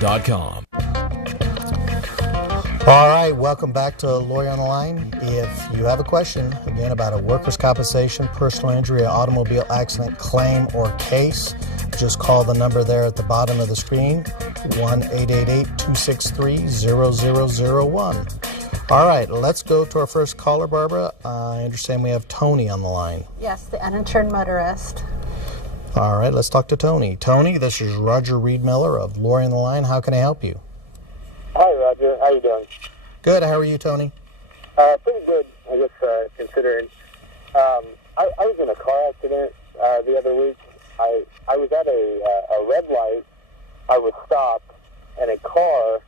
LawyerOnTheLine.com. All right, welcome back to Lawyer on the Line. If you have a question, again, about a workers' compensation, personal injury, or automobile accident claim or case, just call the number there at the bottom of the screen, 1-888-263-0001. All right, let's go to our first caller, Barbara. I understand we have Tony on the line. Yes, the uninsured motorist. All right, let's talk to Tony. Tony, this is Roger Reed Miller of Lawyer on the Line. How can I help you? Hi, Roger. How you doing? Good. How are you, Tony? Pretty good, I guess, considering. I was in a car accident the other week. I was at a red light. I was stopped, and a car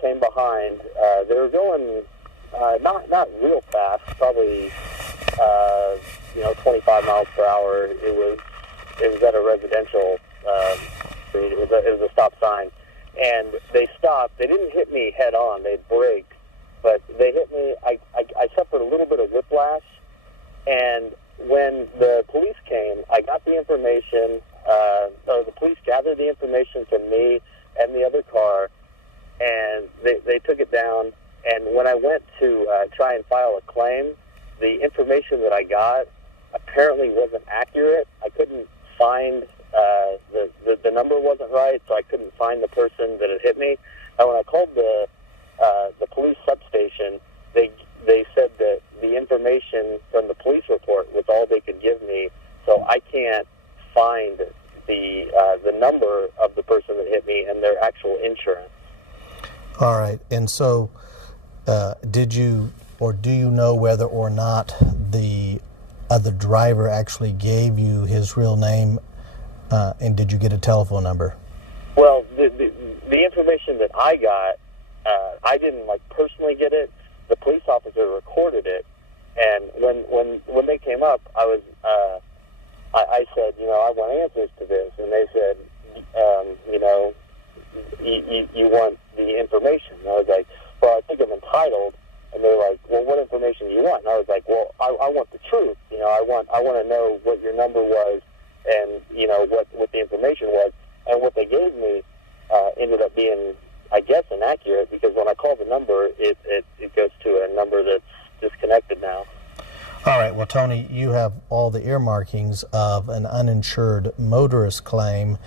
came behind. They were going not real fast, probably 25 miles per hour. It was at a residential street. It was a stop sign. And they stopped. They didn't hit me head on. They braked, but they hit me. I suffered a little bit of whiplash. And when the police came, I got the information. The police gathered the information from me and the other car, and they took it down. And when I went to try and file a claim, the information that I got apparently wasn't accurate. I couldn't find the number wasn't right, so I couldn't find the person that had hit me. And when I called the police substation, they said that the information from the police report was all they could give me, so I can't find the number of the person that hit me and their actual insurance. All right, and so did you or do you know whether or not the other driver actually gave you his real name, and did you get a telephone number? Well, the information that I got, I didn't personally get it. The police officer recorded it, and when they came up, I said, I want answers to this, and they said, you want the information. And I was like, well, I think I'm entitled. And they're like, well, what information do you want? And I was like, well, I want the truth. I want to know what your number was, and what the information was. And what they gave me ended up being, I guess, inaccurate, because when I call the number, it goes to a number that's disconnected now. All right. Well, Tony, you have all the earmarkings of an uninsured motorist claim.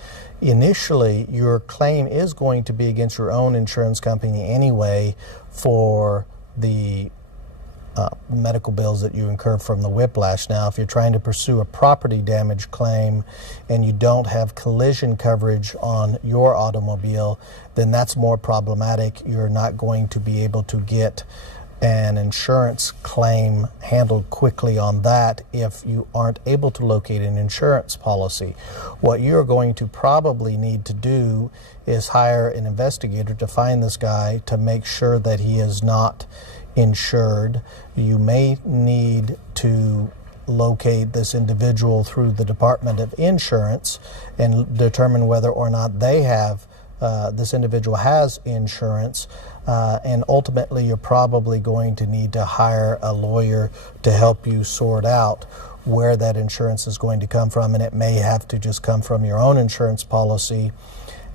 Initially, your claim is going to be against your own insurance company anyway for the medical bills that you incurred from the whiplash. Now, if you're trying to pursue a property damage claim and you don't have collision coverage on your automobile, then that's more problematic. You're not going to be able to get an insurance claim handled quickly on that if you aren't able to locate an insurance policy. What you're going to probably need to do is hire an investigator to find this guy to make sure that he is not insured. You may need to locate this individual through the Department of Insurance and determine whether or not they have this individual has insurance, and ultimately you're probably going to need to hire a lawyer to help you sort out where that insurance is going to come from, and it may have to just come from your own insurance policy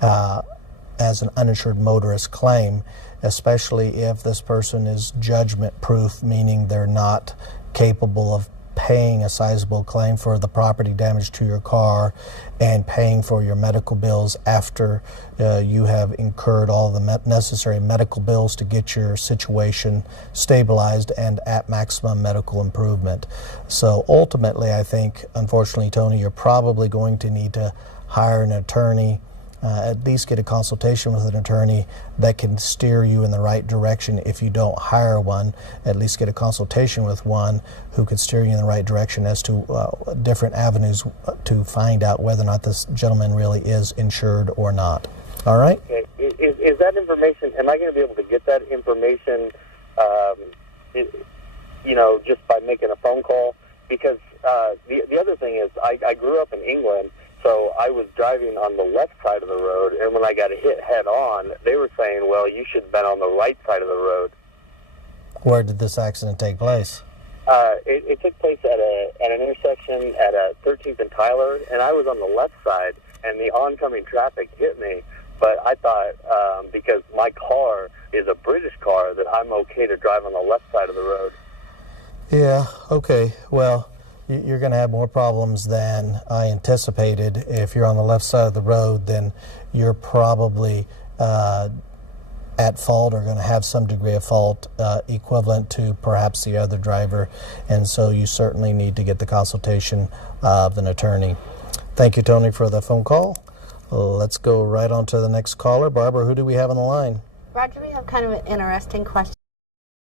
as an uninsured motorist claim, especially if this person is judgment proof, meaning they're not capable of paying a sizable claim for the property damage to your car and paying for your medical bills after you have incurred all the necessary medical bills to get your situation stabilized and at maximum medical improvement. So ultimately, I think, unfortunately, Tony, you're probably going to need to hire an attorney, at least get a consultation with an attorney that can steer you in the right direction. If you don't hire one, at least get a consultation with one who could steer you in the right direction as to different avenues to find out whether or not this gentleman really is insured or not. All right? Okay. Is that information, am I going to be able to get that information, just by making a phone call? Because the other thing is, I grew up in England, so I was driving on the left side of the road, and when I got hit head on, they were saying, well, you should have been on the right side of the road. Where did this accident take place? It took place at an intersection at 13th and Tyler, and I was on the left side, and the oncoming traffic hit me. But I thought because my car is a British car that I'm okay to drive on the left side of the road. Yeah, okay. Well, you're going to have more problems than I anticipated. If you're on the left side of the road, then you're probably at fault or going to have some degree of fault equivalent to perhaps the other driver. And so you certainly need to get the consultation of an attorney. Thank you, Tony, for the phone call. Let's go right on to the next caller. Barbara, who do we have on the line? Roger, we have kind of an interesting question.